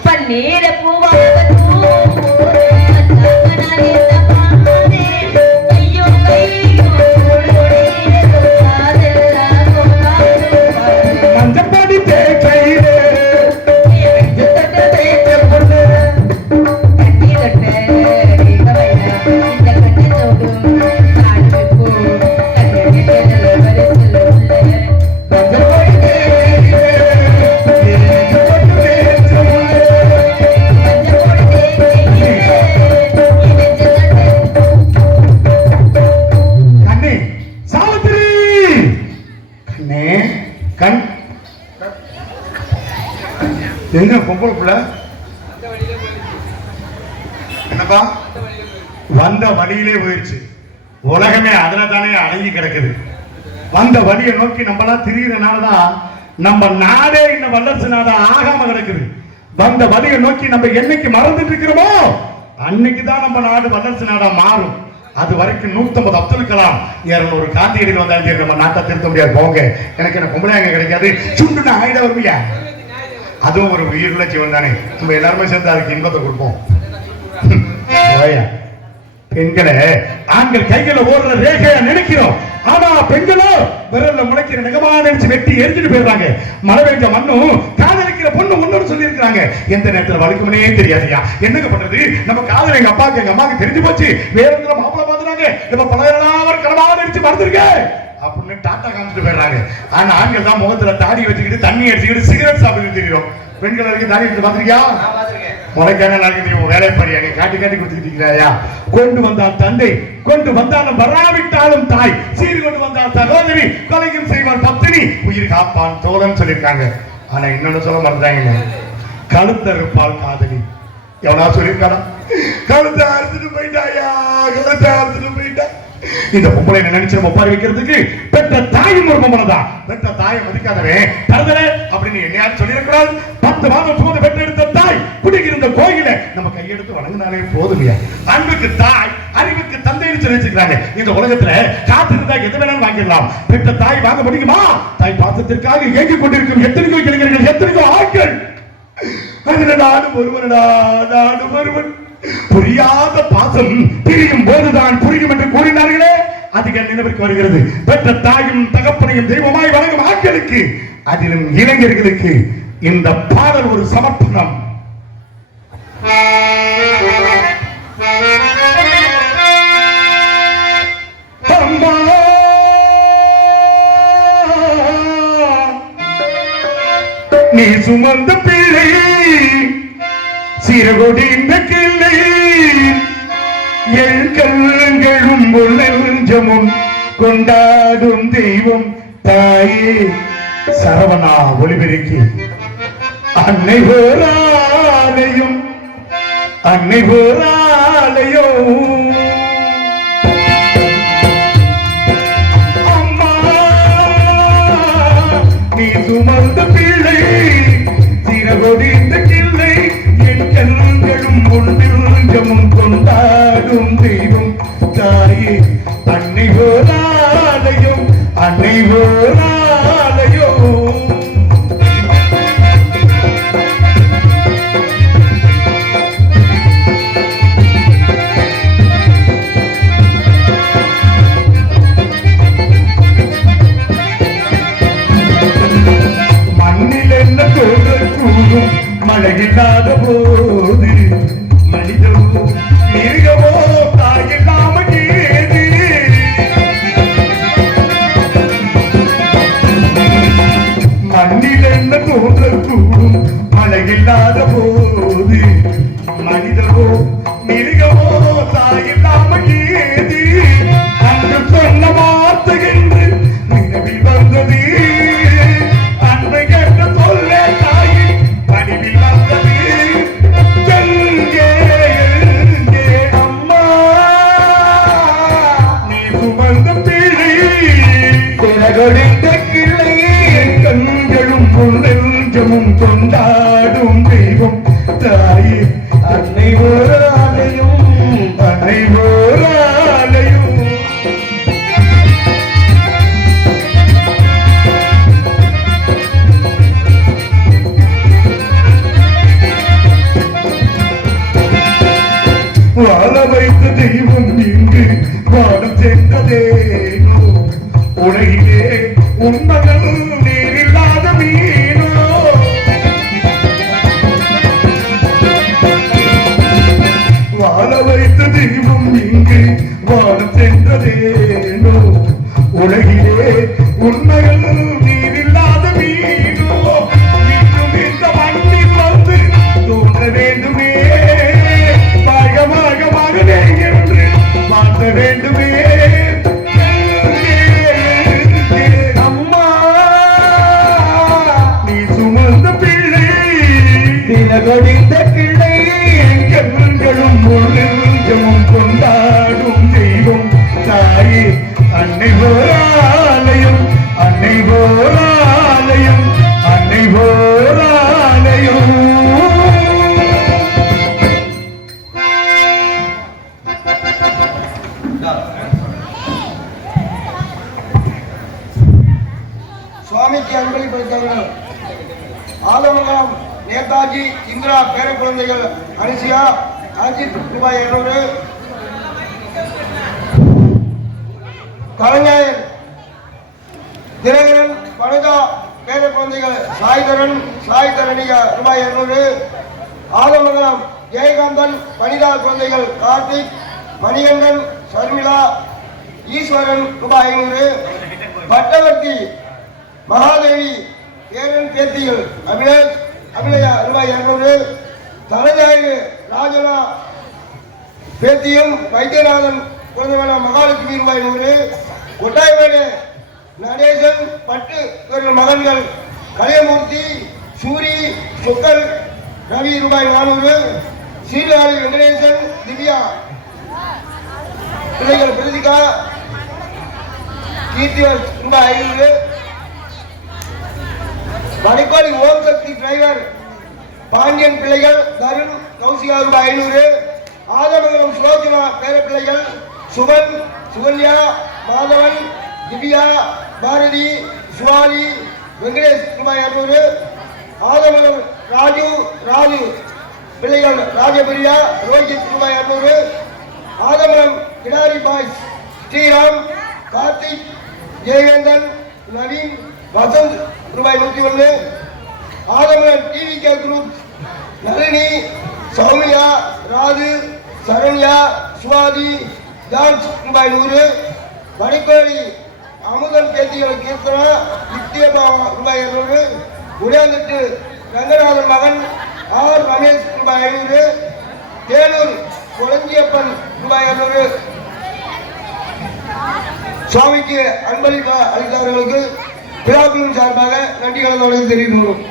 பன்னீர் பூவாக மஞ்சப்படி தேக்கையிலே எங்க பொம்பளை பிள்ளை என்னப்பா வந்த வழியிலே போயிடுச்சு. உலகமே அதுல தானே அடங்கி கிடக்குது. வந்த வழியை நோக்கி நம்மளாம் திரியிறனாலதான் நம்ம நாடே இன்னும் வல்லரசு நாடா ஆகாம கிடக்குது. வந்த வழியை நோக்கி நம்ம என்னைக்கு மறந்துட்டு இருக்கிறோமோ அன்னைக்குதான் நம்ம நாடு வல்லரசு நாடா மாறும். அது வரைக்கும் 150 அப்துல் கலாம் 200 காந்தியடிகள் வந்தாலும் சரி நம்ம நாட்டை திருத்த முடியாது. போங்க, எனக்கு என்ன பொம்பளையாங்க கிடைக்காது, சுண்டுனா ஆயிட வருவியா. அதுவும் ஒரு உயிருள்ள ஜீவன் தானே, நம்ம எல்லாருமே சேர்ந்து அதுக்கு இன்பத்தை கொடுப்போம். பெண்களை ஆண்கள் கைகளை ஓடுற ரேகையா நினைக்கிறோம். ஆனா பெண்களோ விரல்ல முளைக்கிற நெகமா நினைச்சு வெட்டி எரிஞ்சுட்டு போயிடுறாங்க. மழை பெஞ்ச மண்ணும் காதலிக்கிற பொண்ணு முன்னோடு சொல்லி இருக்கிறாங்க. எந்த நேரத்துல வலிக்கும்னே தெரியாதுயா. என்னங்க பண்றது, நம்ம காதல் எங்க அப்பாக்கு எங்க அம்மாக்கு தெரிஞ்சு போச்சு. வேற ஒருத்தர மாப்பிள்ள பாத்துறாங்க, இப்ப பழைய கடமா நினைச்சு மறந்துருக்க அப்படின்னு டாட்டா காமிச்சிட்டு போயிடுறாங்க. ஆனா ஆண்கள் தான் முகத்துல தாடி வச்சுக்கிட்டு தண்ணி அடிச்சுக்கிட்டு சிகரெட் சாப்பிட்டு தெரியும். பெண்கள் வரைக்கும் தாடி எடுத்து பாத்திருக்கியா? முளைக்கான தெரியும். வேலை பாரியா, நீ காட்டி காட்டி கொடுத்துக்கிட்டீங்களா? கொண்டு வந்தால் தந்தை, கொண்டு வந்தாலும் வராவிட்டாலும் தாய், சீர் கொண்டு வந்தால் சகோதரி, கொலையும் செய்வார் பத்தினி, உயிர் காப்பான் தோழன் சொல்லியிருக்காங்க. ஆனா இன்னொன்னு சொல்ல மாட்டாங்க, கழுத்த இருப்பால் காதலி. எவனா சொல்லியிருக்கானா? கழுத்தை அறுத்துட்டு போயிட்டாயா, கழுத்தை அறுத்துட்டு போயிட்டா. இந்த பொம்பளை நினைச்சு நம்ம ஒப்பாரி வைக்கிறதுக்கு பெற்ற தாயும் ஒரு பொம்பளை தான். பெற்ற தாயை மதிக்காதவன் தருதல அப்படின்னு என்னையாவது சொல்லிடக்கூடாது. 10 மாதம் சுமந்து பெற்றெடுத்த தாய் குடிக்கிற கோயில நம்ம கையெடுத்து வணங்கினாலே போதுமையா. அன்புக்கு தாய், அறிவுக்கு தந்தைன்னு சொல்லி வச்சிருக்காங்க. இந்த உலகத்துல காத்து இருந்தா எது வேணாலும் வாங்கிடலாம். பெற்ற தாய் வாங்க முடியுமா? தாய் பாசத்திற்காக ஏங்கிக் கொண்டிருக்கும் எத்தனைக்கோ இளைஞர்கள், எத்தனைக்கோ ஆட்கள். அதுல நானும் ஒருவனடா, நானும் ஒருவன். புரியாத பாசம் பிரியும் போதுதான் புரியும் என்று கூறினார்களே, அதிக நினைவிற்கு வருகிறது. பெற்ற தாயும் தகப்பனையும் தெய்வமாய் வணங்கும் ஆட்களுக்கு, அதிலும் இளைஞர்களுக்கு இந்த பாடல் ஒரு சமர்ப்பணம். நீ சுமந்த பிள்ளை சிறகொடிந்த கிள்ளை, என் கண்களும் நெஞ்சமும் கொண்டாடும் தெய்வம் தாயே. சரவணா ஒளிபெருக்கி அன்னை போராலையும், அன்னை போராலையோ. அம்மா நீ சுமந்த பிள்ளை சிறகொடிந்த கிள்ளை, என் கண்களும் நெஞ்சமும் கொண்டாடும் தெய்வம் தாயே. அன்னை போராலையும், அன்னை போராலையோ. மண்ணில் என்ன தோன்றல் கூடும் மழையில்லாத போது, மனிதவோ மிருகவோ தாயில்லாம ஏது. மண்ணில் என்ன தோன்றல் கூடும் மழையில்லாத போது, மனிதவோ மிருகவோ தாயில்லாம ஏது. அன்று சொன்ன வார்த்தை என்று நினைவில் வந்தது, அன்று கேட்ட சொல்ல தாயின் பணிவில் வந்தது. எங்கே எங்கே அம்மா நீ சுமந்த பிள்ளை சிறகொடிந்த கிள்ளை, என் கண்களும் நெஞ்சமும் கொண்டாடும் தெய்வம் தாயே. அன்னை போராலையும், அன்னை போராலையும். வாழ வைத்த உண்மகள் நீரில்லாத மீனோ வாழ வைத்த தெய்வம் இங்கு வாழம் சென்றதேனோ உலகிலே உண்மைகள் நீரில்லாத மீனோ மீண்டும் இந்த மண்ணில் வந்து தோன்ற வேண்டுமே பாகமாகவே என்று மாற்ற வேண்டுமே அம்மா நீ சுமந்த பிள்ளை தினகொடித்த பிள்ளை கண்களும் நெஞ்சமும் கொண்டாடும் தெய்வம் தாயே அன்னை போராலயம் அன்னை போராலயம் அன்னை போராலயம் சுவாமிக்கு அன்பளிப்பளித்தவர்கள் ஆலமங்கலம் நேதாஜி இந்திரா பேர குழந்தைகள் அரிசியா அஜித் ரூபாய் 200 கலைஞர் தினகரன் வனிதா பேர குழந்தைகள் சாய் தரணியா ரூபாய் 200 ஆலமங்கலம் ஜெயகாந்தன் வனிதா குழந்தைகள் கார்த்திக் மணிகண்டன் சர்மிளா ஈஸ்வரன் ரூபாய் 500 பட்டவர்த்தி மகாதேவி பேரன் பேத்திகள் அபிநயா ரூபாய் 200 தலைஞாயிறு ராஜனா பேத்தியும் வைத்தியநாதன் குழந்தையான மகாலட்சுமி ரூபாய் 100 கொட்டாய்மேடு நடேசன் பட்டு இவர்கள் மகன்கள் கலையமூர்த்தி சூரி சுக்கல் ரவி ரூபாய் 400 சீர்காழி வெங்கடேசன் திவ்யா பிள்ளைகள் பிரதிகா கீர்த்திவர் ரூபாய் 500 வடக்கோடி ஓம் சக்தி டிரைவர் பாண்டியன் பிள்ளைகள் தருண் கௌசிகா ரூபாய் 500 ஆதமங்கலம் சுலோச்சனா பேர பிள்ளைகள் சுகன் சுகன்யா மாதவன் திவ்யா பாரதி சுவாரி வெங்கடேஷ் ரூபாய் 200 ஆதமங்கலம் ராஜு பிள்ளைகள் ராஜபிரியா ரோஹித் ரூபாய் 200 ஆதமங்கலம் கிடாரி பாய்ஸ் ஸ்ரீராம் கார்த்திக் ஜெயவேந்தன் நவீன் வசந்த் ரூபாய் 101 ஆதமங்கலம் டிவிகே குரூப் நளினி சௌமியா ராது சரண்யா சுவாதி ஜான்ஸ் ரூபாய் 100 வடக்கோடி அமுதன் பேத்திகள் கீர்த்தனா நித்யபாவா ரூபாய் 200 உடையாந்தட்டு ரங்கநாதன் மகன் ஆர் ரமேஷ் ரூபாய் 500 தேனூர் கொளஞ்சியப்பன் ரூபாய் 200 சுவாமிக்கு அன்பளிப்பு அளித்தவர்களுக்கு விழாக்குழுவின் சார்பாக நன்றி கலந்தவர்களுக்கு தெரிவித்துள்ளோம்.